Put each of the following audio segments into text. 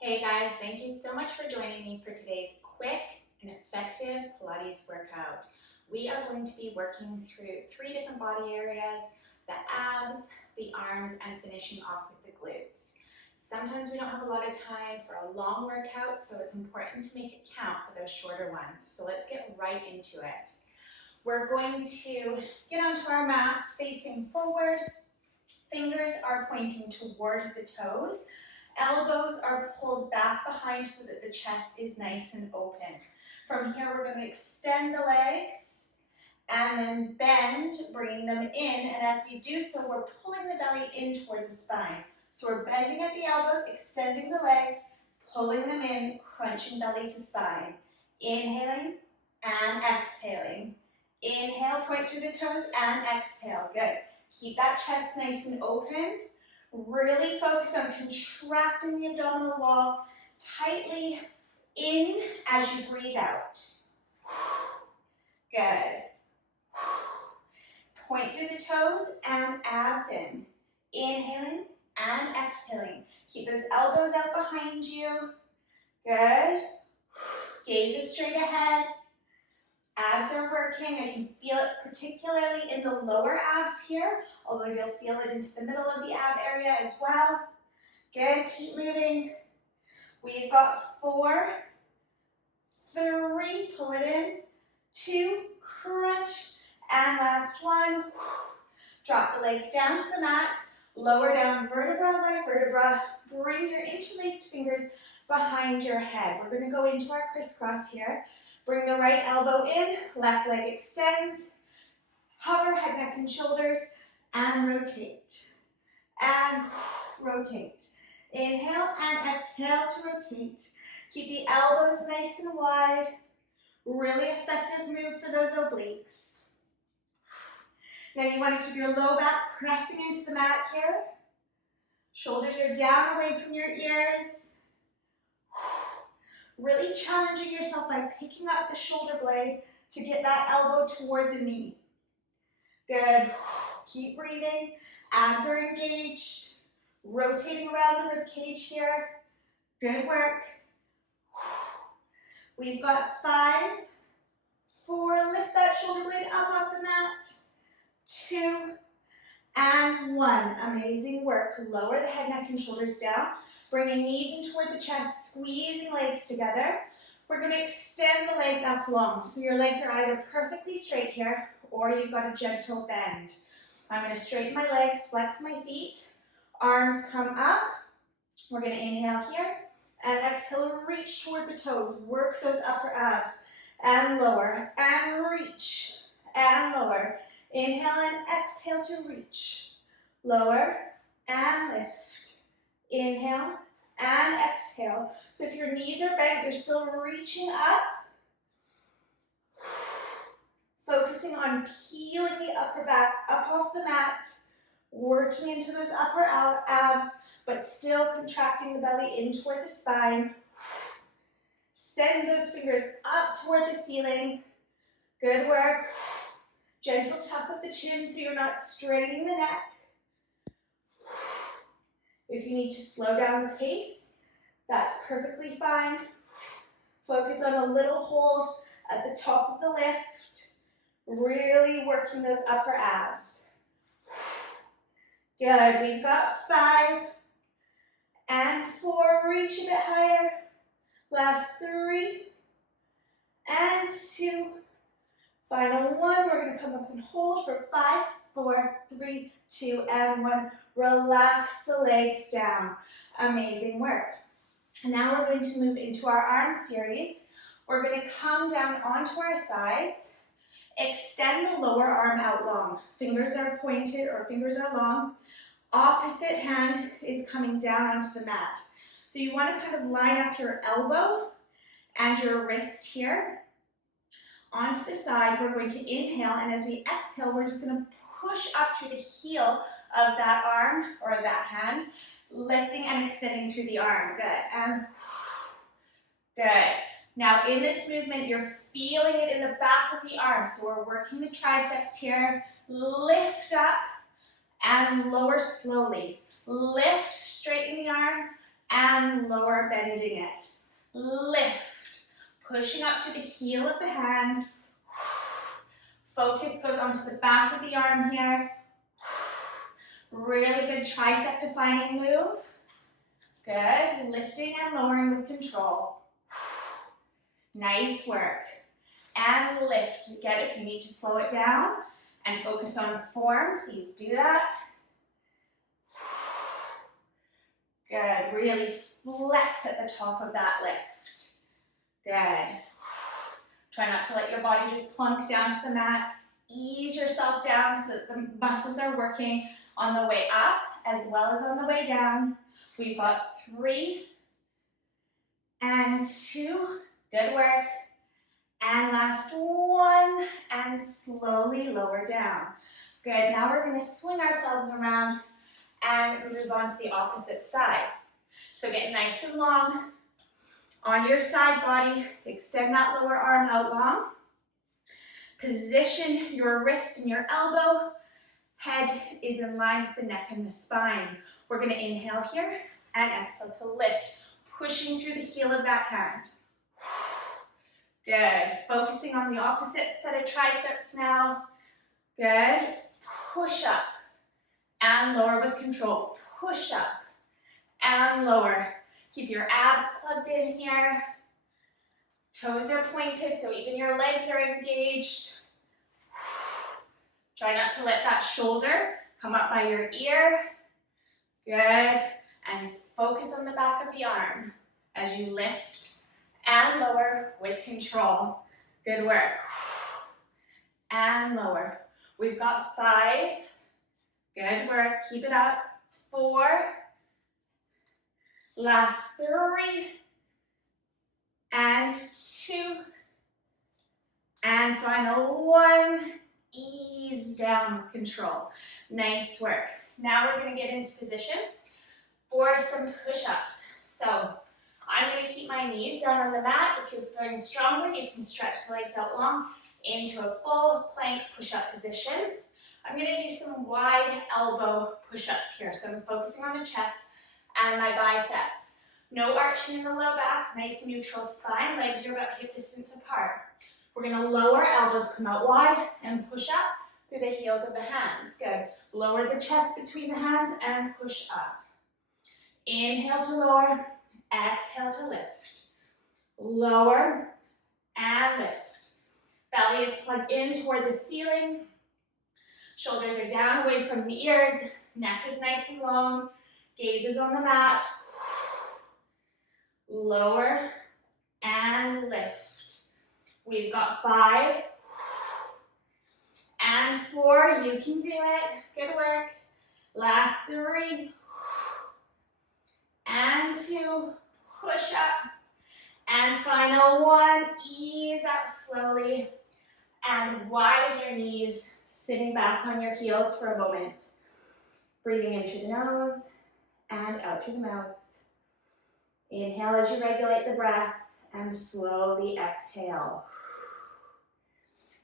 Hey guys, thank you so much for joining me for today's quick and effective Pilates workout. We are going to be working through 3 different body areas, the abs, the arms, and finishing off with the glutes. Sometimes we don't have a lot of time for a long workout, so it's important to make it count for those shorter ones. So let's get right into it. We're going to get onto our mats facing forward. Fingers are pointing toward the toes. Elbows are pulled back behind so that the chest is nice and open. From here, we're going to extend the legs and then bend, bringing them in. And as we do so, we're pulling the belly in toward the spine. So we're bending at the elbows, extending the legs, pulling them in, crunching belly to spine. Inhaling and exhaling. Inhale, point through the toes, and exhale. Good. Keep that chest nice and open. Really focus on contracting the abdominal wall tightly in as you breathe out. Good. Point through the toes and abs in. Inhaling and exhaling. Keep those elbows out behind you. Good. Gaze is straight ahead. Abs are working. I can feel it particularly in the lower abs here, although you'll feel it into the middle of the ab area as well. Good, keep moving. We've got 4, 3, pull it in, 2, crunch, and last one. Drop the legs down to the mat, lower down vertebra by vertebra, bring your interlaced fingers behind your head. We're going to go into our crisscross here. Bring the right elbow in, left leg extends, hover head, neck, and shoulders, and rotate. And rotate. Inhale and exhale to rotate. Keep the elbows nice and wide. Really effective move for those obliques. Now you want to keep your low back pressing into the mat here. Shoulders are down away from your ears. Really challenging yourself by picking up the shoulder blade to get that elbow toward the knee. Good. Keep breathing. Abs are engaged. Rotating around the rib cage here. Good work. We've got 5, 4, lift that shoulder blade up off the mat. 2, and 1. Amazing work. Lower the head, neck, and shoulders down. Bringing knees in toward the chest, squeezing legs together. We're going to extend the legs up long. So your legs are either perfectly straight here, or you've got a gentle bend. I'm going to straighten my legs, flex my feet. Arms come up. We're going to inhale here. And exhale, reach toward the toes. Work those upper abs. And lower. And reach. And lower. Inhale and exhale to reach. Lower and lift. Inhale and exhale. So if your knees are bent, you're still reaching up. Focusing on peeling the upper back up off the mat. Working into those upper abs, but still contracting the belly in toward the spine. Send those fingers up toward the ceiling. Good work. Gentle tuck of the chin so you're not straining the neck. If you need to slow down the pace, that's perfectly fine. Focus on a little hold at the top of the lift. Really working those upper abs. Good. We've got 5 and 4. Reach a bit higher. Last 3 and 2. Final 1. We're going to come up and hold for 5, 4, 3, 2, and 1. Relax the legs down. Amazing work. Now we're going to move into our arm series. We're going to come down onto our sides. Extend the lower arm out long. Fingers are pointed or fingers are long. Opposite hand is coming down onto the mat. So you want to kind of line up your elbow and your wrist here. Onto the side, we're going to inhale, and as we exhale, we're just going to push up through the heel of that arm or that hand, lifting and extending through the arm. Good. And good. Now in this movement, you're feeling it in the back of the arm. So we're working the triceps here. Lift up and lower slowly. Lift, straighten the arms, and lower, bending it. Lift, pushing up to the heel of the hand. Focus goes onto the back of the arm here. Really good tricep defining move. Good, lifting and lowering with control. Nice work. And lift. Again, if you need to slow it down and focus on form, please do that. Good, really flex at the top of that lift. Good. Try not to let your body just plunk down to the mat. Ease yourself down so that the muscles are working on the way up as well as on the way down. We've got 3 and 2. Good work. And last 1, and slowly lower down. Good, now we're gonna swing ourselves around and move on to the opposite side. So get nice and long on your side body. Extend that lower arm out long. Position your wrist and your elbow. Head is in line with the neck and the spine. We're gonna inhale here and exhale to lift, pushing through the heel of that hand. Good, focusing on the opposite set of triceps now. Good, push up and lower with control. Push up and lower. Keep your abs plugged in here. Toes are pointed, so even your legs are engaged. Try not to let that shoulder come up by your ear. Good, and focus on the back of the arm as you lift and lower with control. Good work. And lower. We've got 5. Good work. Keep it up. 4. Last 3. And 2. And final 1. Ease down with control. Nice work. Now we're going to get into position for some push-ups. So I'm going to keep my knees down on the mat. If you're feeling stronger, you can stretch the legs out long into a full plank push-up position. I'm going to do some wide elbow push-ups here. So I'm focusing on the chest and my biceps. No arching in the low back, nice neutral spine. Legs are about hip distance apart. We're going to lower, elbows come out wide and push up through the heels of the hands. Good. Lower the chest between the hands and push up. Inhale to lower. Exhale to lift. Lower and lift. Belly is plugged in toward the ceiling. Shoulders are down away from the ears. Neck is nice and long. Gaze is on the mat. Lower and lift. We've got 5 and 4. You can do it. Good work. Last 3 and 2. Push up. And final 1. Ease up slowly and widen your knees, sitting back on your heels for a moment. Breathing in through the nose and out through the mouth. Inhale as you regulate the breath and slowly exhale.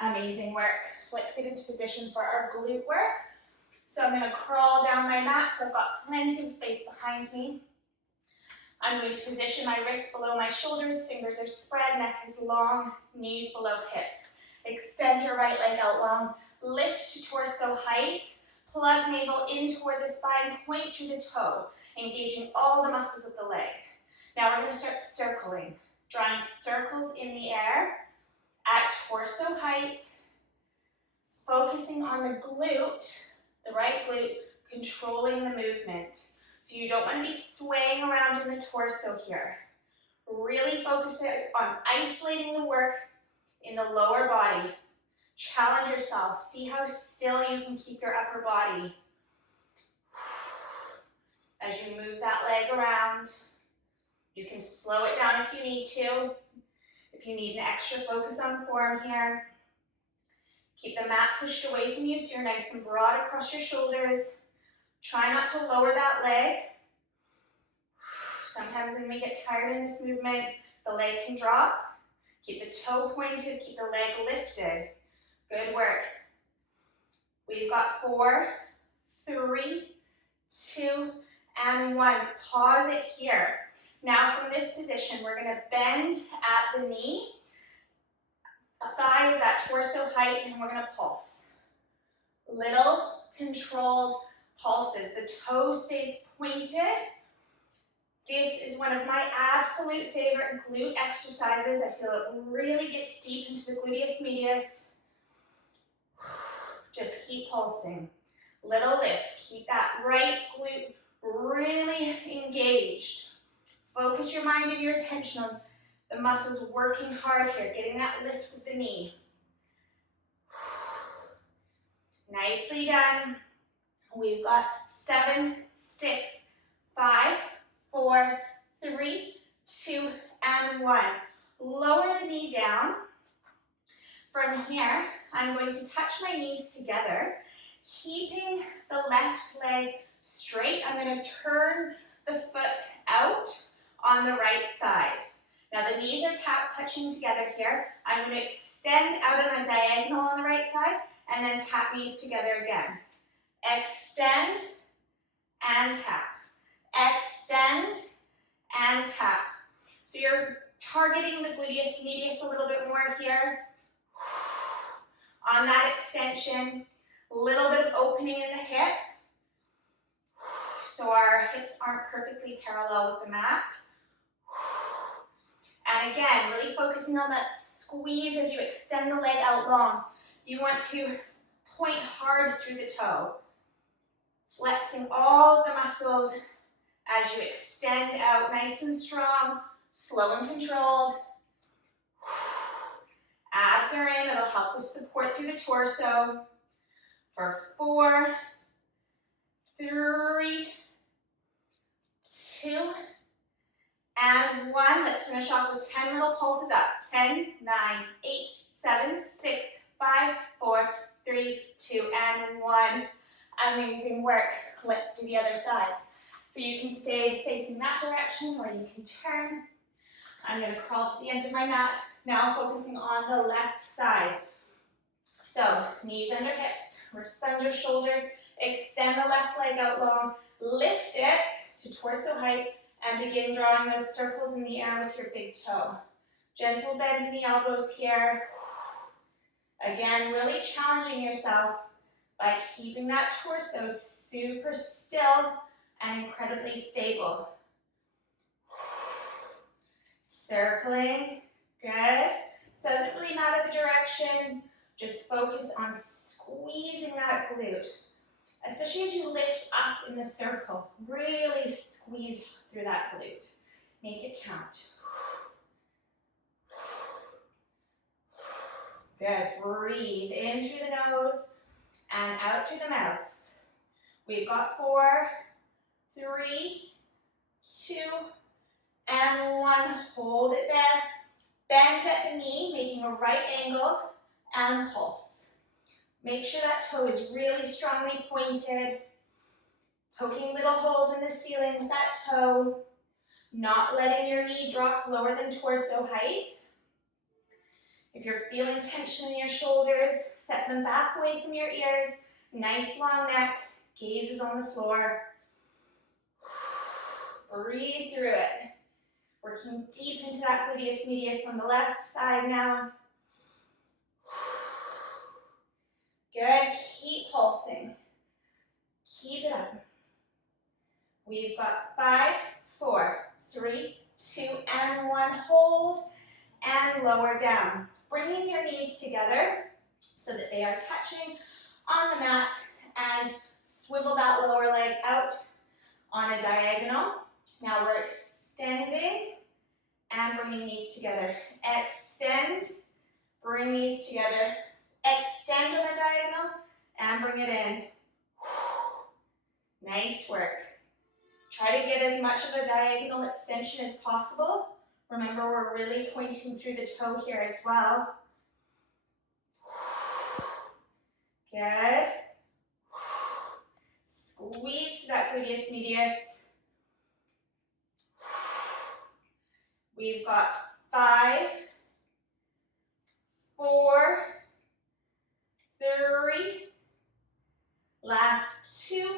Amazing work. Let's get into position for our glute work. So I'm going to crawl down my mat so I've got plenty of space behind me. I'm going to position my wrists below my shoulders, fingers are spread, neck is long, knees below hips. Extend your right leg out long, lift to torso height, plug navel in toward the spine, point through the toe, engaging all the muscles of the leg. Now we're going to start circling, drawing circles in the air at torso height, focusing on the glute, the right glute, controlling the movement. So you don't want to be swaying around in the torso here. Really focus on isolating the work in the lower body. Challenge yourself. See how still you can keep your upper body. As you move that leg around, you can slow it down if you need to. If you need an extra focus on form here. Keep the mat pushed away from you so you're nice and broad across your shoulders. Try not to lower that leg. Sometimes when we get tired in this movement, the leg can drop. Keep the toe pointed, keep the leg lifted. Good work. We've got 4, 3, 2, and 1. Pause it here. Now from this position, we're going to bend at the knee, thighs at torso height, and we're going to pulse. Little controlled pulses. The toe stays pointed. This is one of my absolute favorite glute exercises. I feel it really gets deep into the gluteus medius. Just keep pulsing. Little lifts. Keep that right glute really engaged. Focus your mind and your attention on the muscles working hard here, getting that lift at the knee. Nicely done. We've got 7, 6, 5, 4, 3, 2, and 1. Lower the knee down. From here, I'm going to touch my knees together, keeping the left leg straight. I'm going to turn the foot out on the right side. Now the knees are touching together here. I'm going to extend out on a diagonal on the right side and then tap knees together again. Extend and tap. Extend and tap. So you're targeting the gluteus medius a little bit more here. On that extension, a little bit of opening in the hip. So our hips aren't perfectly parallel with the mat. And again, really focusing on that squeeze as you extend the leg out long. You want to point hard through the toe. Flexing all of the muscles as you extend out nice and strong, slow and controlled. Abs are in, it'll help with support through the torso. For 4, 3, 2, and 1. Let's finish off with 10 little pulses up. 10, 9, 8, 7, 6, 5, 4, 3, 2, and 1. Amazing work. Let's do the other side. So you can stay facing that direction or you can turn. I'm going to crawl to the end of my mat. Now focusing on the left side. So knees under hips, wrists under shoulders. Extend the left leg out long. Lift it to torso height and begin drawing those circles in the air with your big toe. Gentle bend in the elbows here. Again, really challenging yourself by keeping that torso super still and incredibly stable. Circling, good. Doesn't really matter the direction, just focus on squeezing that glute. Especially as you lift up in the circle, really squeeze through that glute. Make it count. Good, breathe in through the nose and out through the mouth. We've got 4, 3, 2, and 1. Hold it there. Bend at the knee, making a right angle, and pulse. Make sure that toe is really strongly pointed. Poking little holes in the ceiling with that toe. Not letting your knee drop lower than torso height. If you're feeling tension in your shoulders, set them back away from your ears. Nice long neck, gaze is on the floor. Breathe through it. Working deep into that gluteus medius on the left side now. Good, keep pulsing. Keep it up. We've got 5, 4, 3, 2, and 1. Hold and lower down. Bringing your knees together so that they are touching on the mat and swivel that lower leg out on a diagonal. Now we're extending and bringing knees together. Extend, bring knees together. Extend on a diagonal and bring it in. Nice work. Try to get as much of a diagonal extension as possible. Remember, we're really pointing through the toe here as well. Good. Squeeze that gluteus medius. We've got 5, 4, 3, last 2,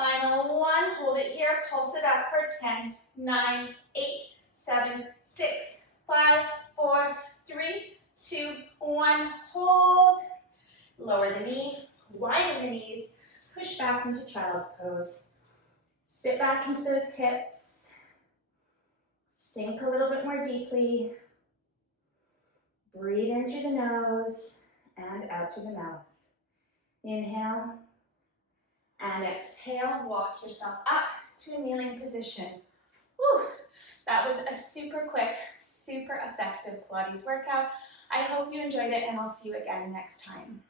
Final one, hold it here, pulse it up for 10, 9, 8, 7, 6, 5, 4, 3, 2, 1, hold. Lower the knee, widen the knees, push back into child's pose. Sit back into those hips. Sink a little bit more deeply. Breathe in through the nose and out through the mouth. Inhale and exhale. Walk yourself up to a kneeling position. Whew. That was a super quick, super effective Pilates workout. I hope you enjoyed it, and I'll see you again next time.